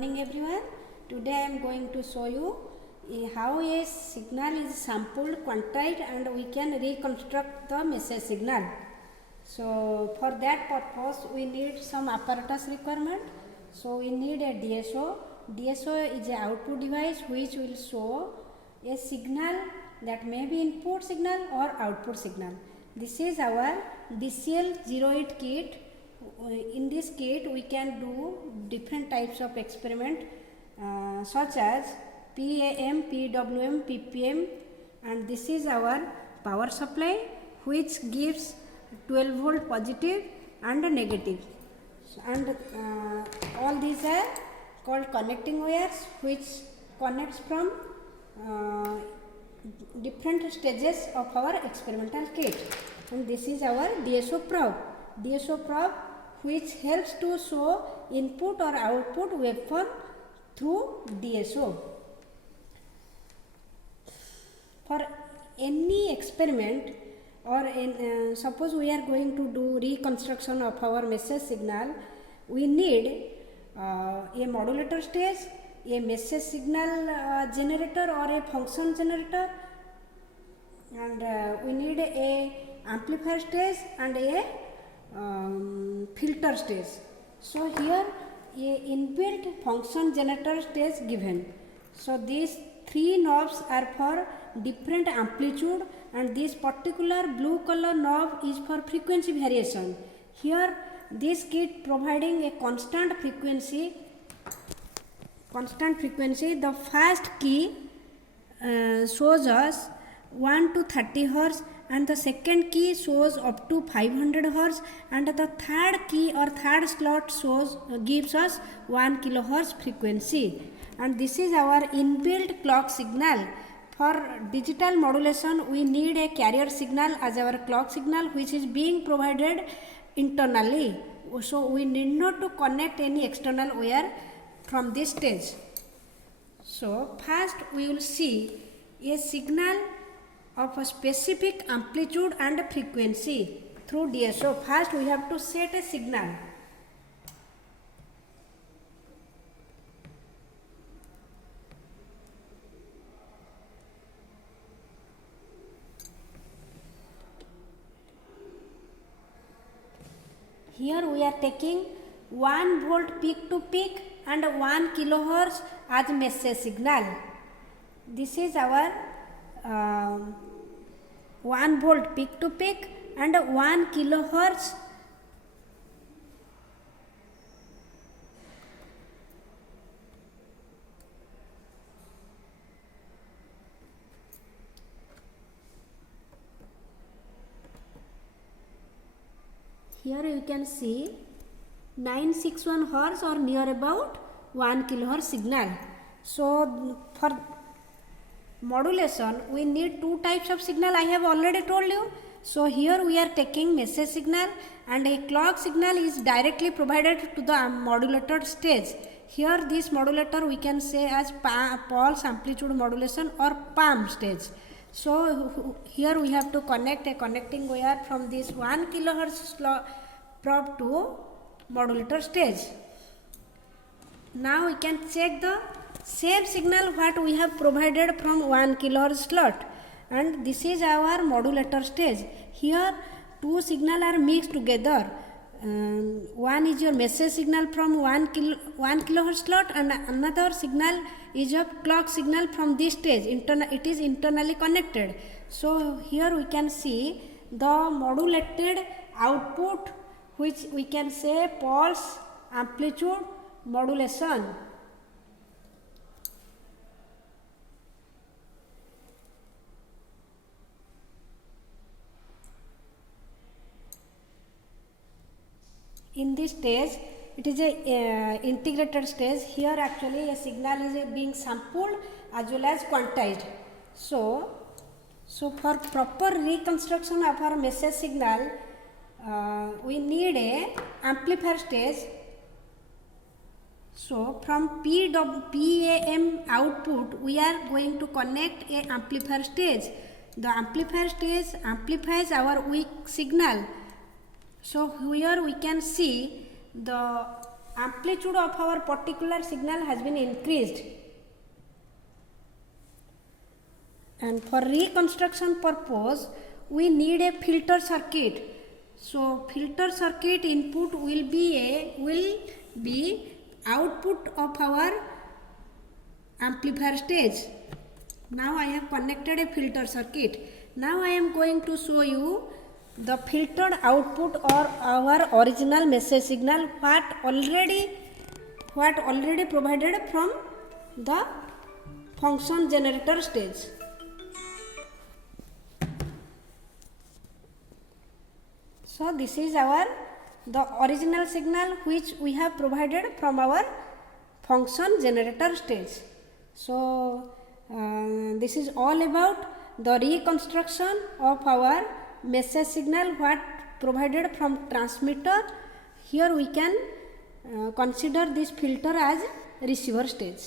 Morning everyone. Today I am going to show you how a signal is sampled, quantized and we can reconstruct the message signal. So for that purpose we need some apparatus requirement. So we need a DSO. DSO is an output device which will show a signal that may be input signal or output signal. This is our DCL08 kit. In this kit we can do different types of experiment such as PAM, PWM, PPM, and this is our power supply which gives 12 volt positive and negative, and all these are called connecting wires which connects from different stages of our experimental kit. And this is our DSO probe. DSO probe which helps to show input or output waveform through DSO. For any experiment or suppose we are going to do reconstruction of our message signal, we need a modulator stage, a message signal generator or a function generator, and we need a amplifier stage and a filter stage. So here a inbuilt function generator stage given. So these three knobs are for different amplitude and this particular blue color knob is for frequency variation. Here this kit providing a constant frequency. The first key shows us 1 to 30 Hz and the second key shows up to 500 Hz and the third key or third slot gives us 1 kHz frequency. And this is our inbuilt clock signal. For digital modulation we need a carrier signal as our clock signal which is being provided internally. So we need not to connect any external wire from this stage. So first we will see a signal of a specific amplitude and frequency through DSO. First we have to set a signal. Here we are taking 1 volt peak to peak and 1 kilohertz as message signal. This is our 1 volt peak to peak and 1 kilohertz here you can see 961 Hz or near about 1 kilohertz signal. So for modulation we need two types of signal, I have already told you. So here we are taking message signal and a clock signal is directly provided to the modulator stage. Here this modulator we can say as pulse amplitude modulation or PAM stage. So here we have to connect a connecting wire from this 1 kilohertz probe to modulator stage. Now we can check the same signal what we have provided from 1 kilohertz slot, and this is our modulator stage. Here two signal are mixed together. One is your message signal from 1 kilohertz slot and another signal is a clock signal from this stage. It is internally connected. So here we can see the modulated output which we can say pulse amplitude modulation. In this stage it is a integrated stage. Here actually a signal is being sampled as well as quantized. So for proper reconstruction of our message signal we need a amplifier stage. So from PAM output we are going to connect a amplifier stage. The amplifier stage amplifies our weak signal. So here we can see the amplitude of our particular signal has been increased. And for reconstruction purpose, we need a filter circuit. So filter circuit input will be output of our amplifier stage. Now I have connected a filter circuit. Now I am going to show you the filtered output or our original message signal what already provided from the function generator stage. So this is the original signal which we have provided from our function generator stage. So this is all about the reconstruction of our message signal what provided from transmitter. Here we can consider this filter as receiver stage.